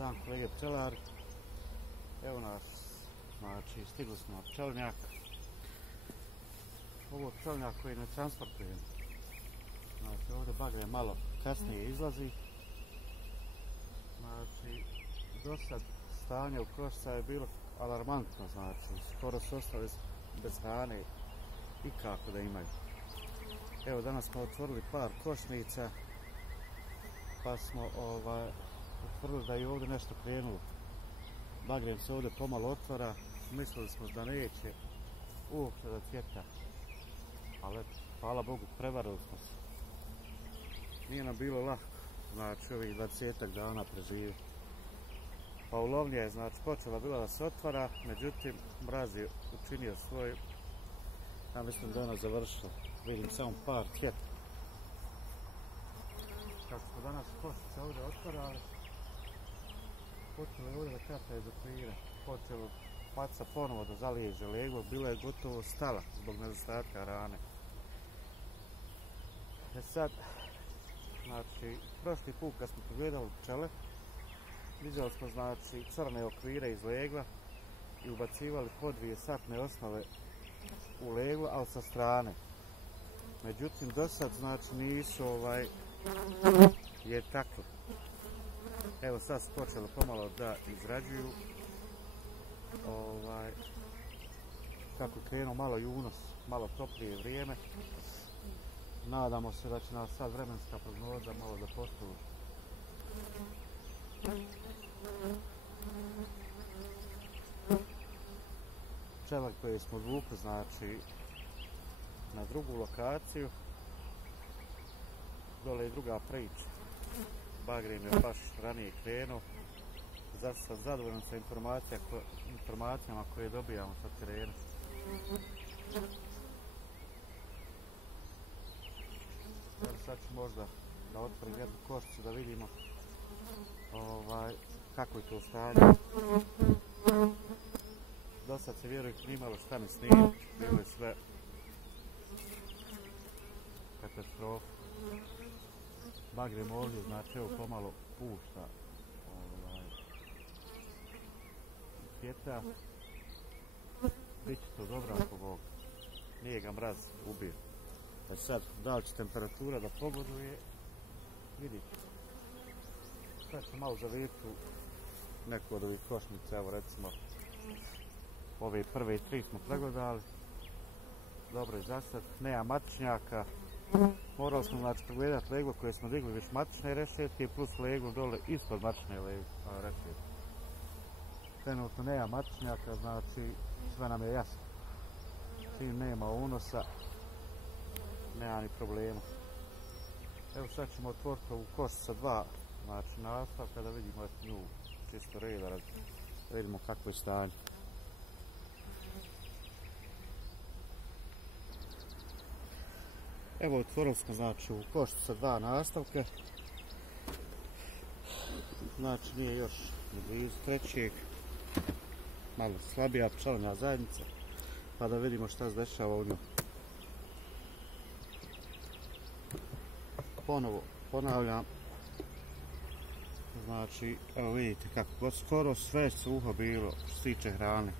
dan kolege pčelari. Evo nas, znači stigli smo na pčelnjak. Ovo je pčelnjak koji ne transportuje. Znači ovdje bagre malo kasnije izlazi. Znači do sad stanje u košca je bilo alarmantno, znači skoro su ostali bez hrane i kako da imaju. Evo danas smo otvorili par košnica pa smo utvrdili da je ovdje nešto krenulo. Bagrem se ovdje pomalo otvara, mislili smo da neće uopće da cvjeta, ali hvala Bogu prevarili smo se. Nije nam bilo lako, znači ovih 20 dana preživio. Pa ulovnija je znači počela bila da se otvara, međutim mraz je učinio svoj. Ja mislim da je ona završila, vidim samo par cvjeta. Kako smo danas košnice ovdje otvarali, počeli ovdje da kataju do okvira, počeli paca ponovo da zaliježe leglo, bila je gotovo stala zbog nedostatka hrane. Sad, znači, prošli put kad smo pogledali pčele, vidjeli smo znači crne okvire iz legla i ubacivali po 2 satne osnove u leglo, ali sa strane. Međutim, do sad znači nisu je tako. Evo sad su počeli pomalo da izrađuju. Kako je krenuo malo i unos, malo toplije vrijeme. Nadamo se da će nas sad vremenska prognoza malo da posluži. Pčele koje smo odvukli znači na drugu lokaciju, dole je druga priča. Bagrem je baš ranije krenuo, zato sam zadovoljan sa informacijama koje dobijamo sa terena. Sad ću možda da otvorim jednu košnicu da vidimo kako je to stanje. Do sad se vjerujte nije imalo šta ne snimiti, bilo je sve katastrofa. Bagrem ovdje znači evo pomalo pušta cvjeta. Biće to dobro ako Bog. Nije ga mraz ubio. A sad, da li će temperatura da pogoduje, vidite. Sad ću malo zavijeti neku od ovih košnica, evo recimo ove prve 3 smo pregledali. Dobro je za sad, nema matičnjaka. Morali smo znači pregledati leglo koje smo digli već matične rešetke plus leglo dole ispod matične rešetke. Trenutno nema matičnjaka, znači sve nam je jasno. Čim nema unosa, nema ni problema. Evo sad ćemo otvoriti ovu košnicu sa 2 znači nastavka da vidimo nju čisto reda, da vidimo kakvo je stanje. Evo otvorili smo znači u košnicu sa 2 nastavka. Znači nije još ni blizu trećeg. Malo slabija pčelna zajednica. Pa da vidimo šta se dešava u njoj. Ponovo ponavljam. Znači evo vidite kako skoro sve suho bilo što se tiče hrane.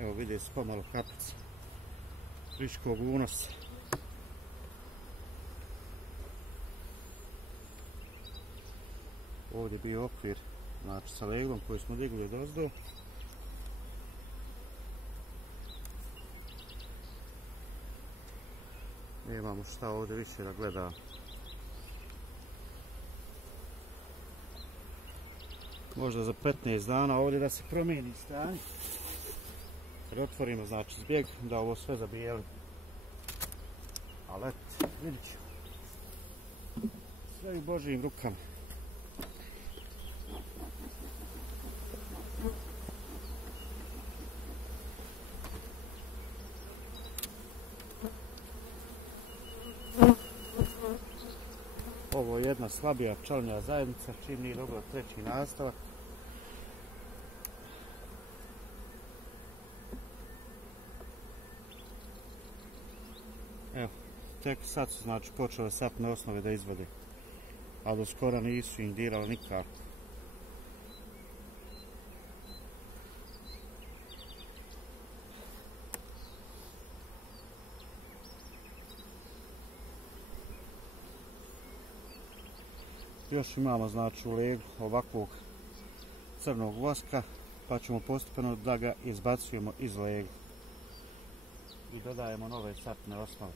Evo vidite se pomalo kapice friškog unosa. Ovdje je bio okvir znači sa leglom koji smo digli odozdo. Nemamo šta ovdje više da gleda. Možda za 15 dana ovdje da se promijeni stanje. Jer otvorimo znači zbjeg da ovo sve zabijeli. Ali eto, vidit ćemo. Sve u Božijim rukama. Ovo je jedna slabija pčelnja zajednica, čim nije dobro treći nastavak. Evo, tek sad su znači počele satne osnove da izvode. a do skora nisu im dirali nikako. Još imamo znači u legu ovakvog crnog voska, pa ćemo postupno da ga izbacujemo iz lega i dodajemo nove satne osnove.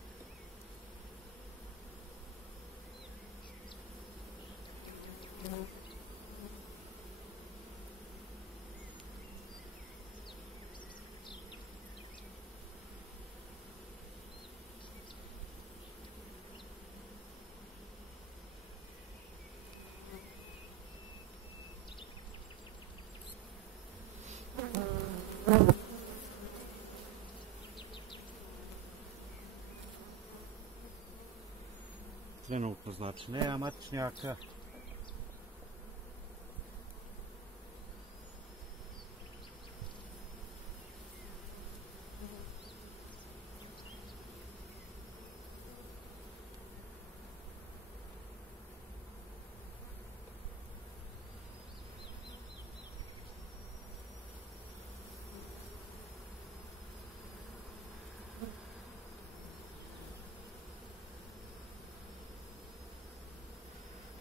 Trenutno znači nema matičnjaka.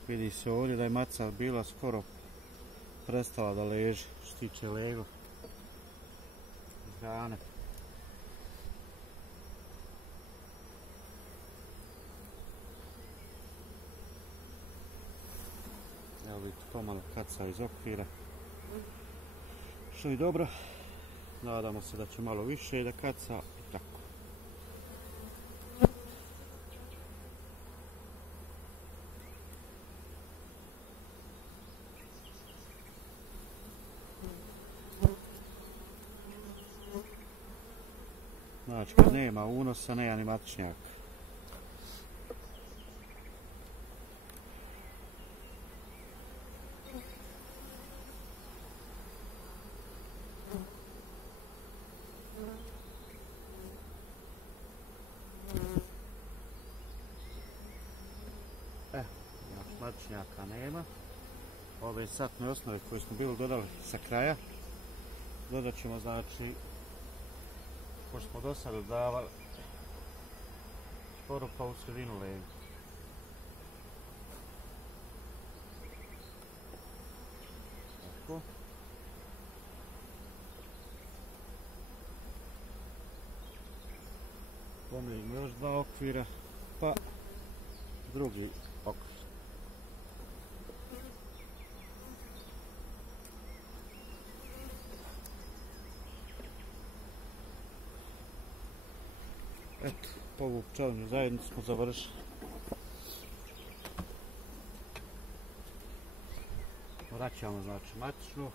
Vidi se ovdje da je maca bila skoro prestala da leži, što se tiče lego hrane. Evo vidite, pomalo kaca iz okvira, što je dobro. Nadamo se da će malo više da kaca i tako. Znači kad nema unosa, nema ni matičnjaka. Matičnjaka nema. Ove satne osnove koje smo bili dodali sa kraja, dodat ćemo znači, pošto smo do sada dodavali skoro pa u sredinu lega. Tako. Pomijemo još dva okvira, pa drugi okvir. Eto, ovu pčelinju zajednicu smo završili. Vraćamo znači matičnu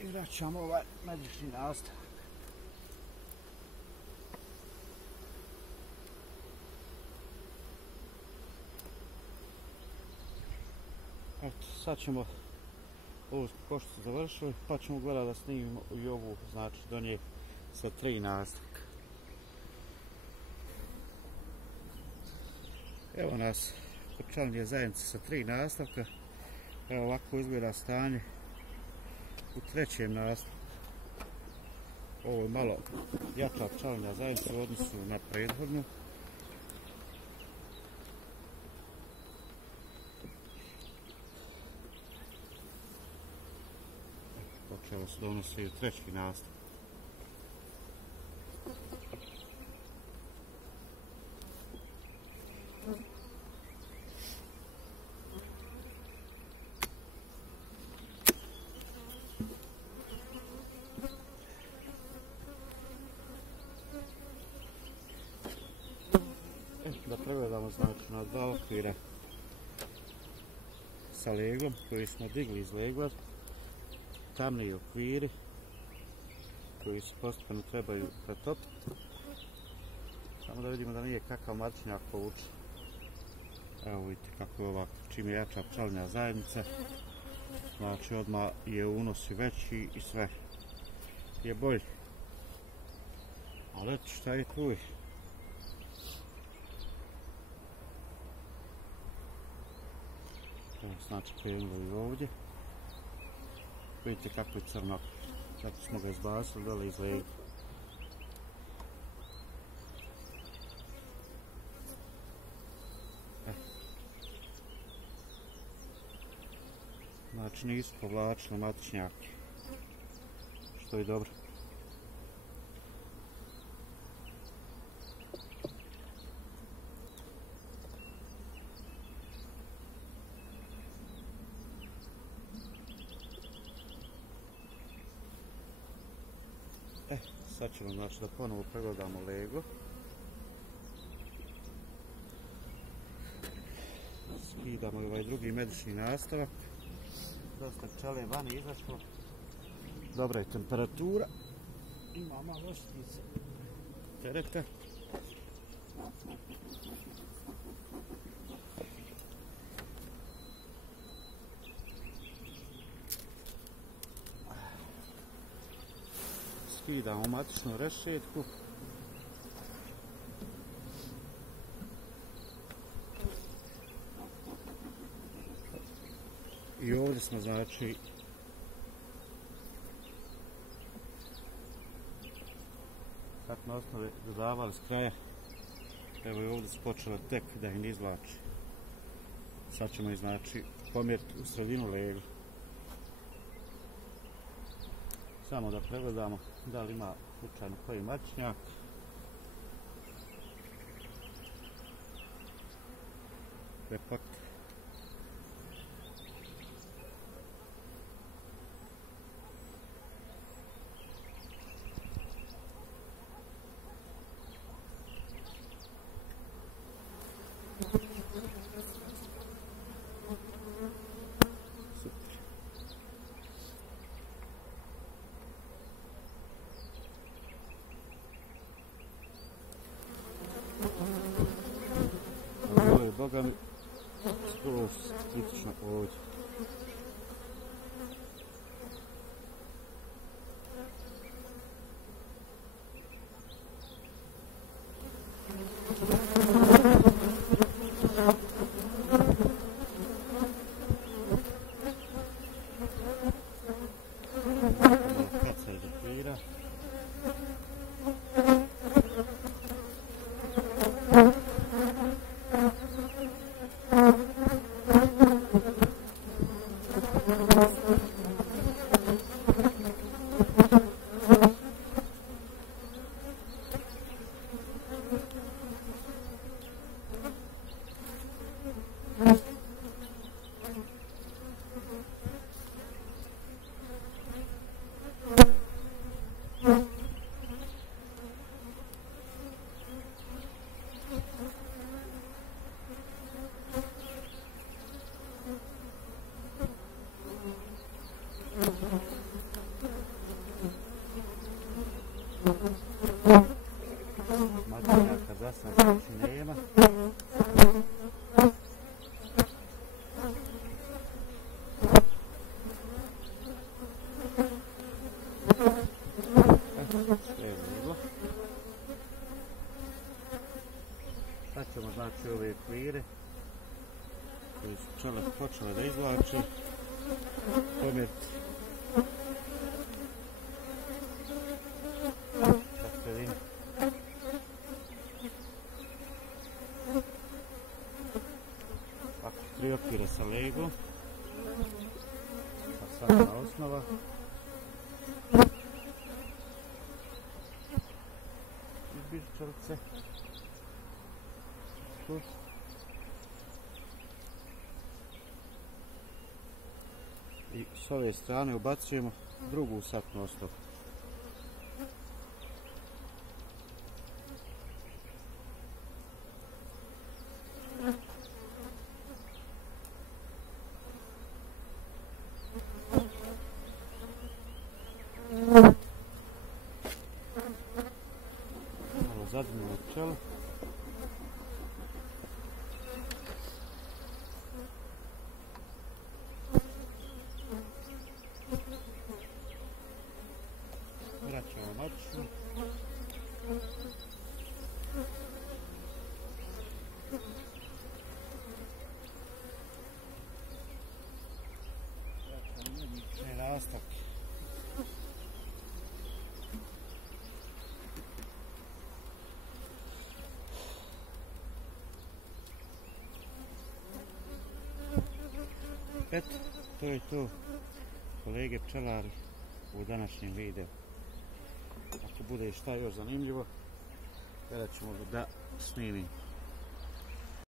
i vraćamo ovaj međušni nastavak. Eto, sad ćemo ovu pošto su završili, pa ćemo gledati da snimimo i ovu, znači do nje sa 3 nastavka. Evo nas pčelinje zajednice sa 3 nastavka. Evo ovako izgleda stanje u 3. nastavku. Ovo je malo jača pčelinja zajednica u odnosu na prethodnu. Počelo se donosi i 3. nastavak. Da pregledamo znači na 2 okvira sa leglom koji smo digli iz legla. Tamniji okviri koji se postupno trebaju pretopiti. Samo da vidimo da nije kakav matičnjak povučen. Evo vidite kako je ovako, čim je jača pčelinja zajednica, znači odmah je unos i veći i sve je bolji. Ali eto šta je tu. znači krenulo i ovdje. Vidite kako je crno, kako smo ga izbacili dole iz lege. Znači nisu povlačili matičnjake, što je dobro. Sad ćemo znači da ponovo pregledamo lego. Skidamo ovaj drugi medični nastavak. Dosta pčele vani izašlo. Dobra je temperatura. Ima malo oštice tereta. Skidamo matičnu rešetku. I ovdje smo znači kad na osnovi dodavali s kraja, evo i ovdje su počele tek da ih izvlači. Sad ćemo ih znači pomjeriti u sredinu lega. Samo da pregledamo da li ima slučajno koji matičnjak. Report. Ovo je boga mi skroz kritično ovdje. Kad se izopira. Matičnjaka za sad znači nema. Sve je bilo. Sad ćemo znači ove okvire koje su pčele počele da izvlače pomjeriti. Tri okvira sa legom, pa sada osnova. Izbir pčelice. Tu. I s ove strane ubacujemo drugu satnu osnovu. Malo zadnjemo pčelu. Vraćamo matičnu. nastavke. Eto, to je to, kolege pčelari, u današnjem videu. Ako bude šta još zanimljivo, gledat ćemo da snimim.